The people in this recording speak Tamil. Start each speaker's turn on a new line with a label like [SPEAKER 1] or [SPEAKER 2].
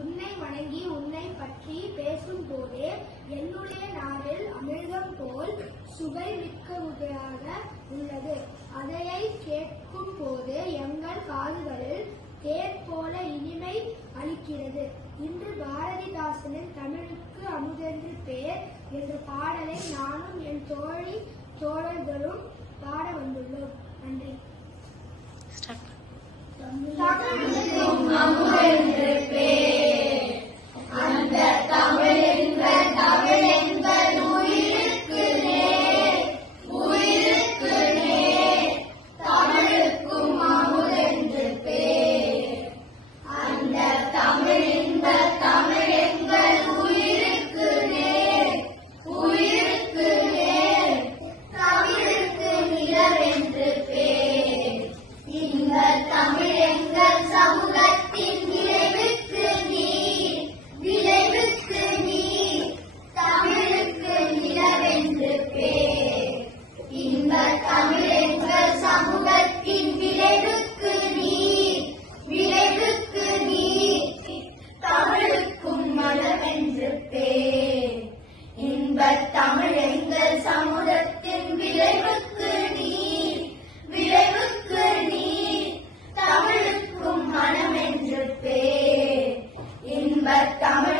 [SPEAKER 1] உன்னை வணங்கி உன்னை பற்றி பேசும் போதே என்னுடைய நாவில் அமிர்தம் போல் சுவை மிக்கவுகையாக உள்ளது. அதையை கேட்கும் போது எங்கள் காதுகளில் தேர் போல இனிமை அளிக்கிறது. இன்று பாரதிதாசனின் தமிழுக்கு அமுதென்று பேர் என்ற பாடலை நானும் என் தோழி தோழர்களும் பாட வந்துள்ளோம். நன்றி.
[SPEAKER 2] Bad Tamil.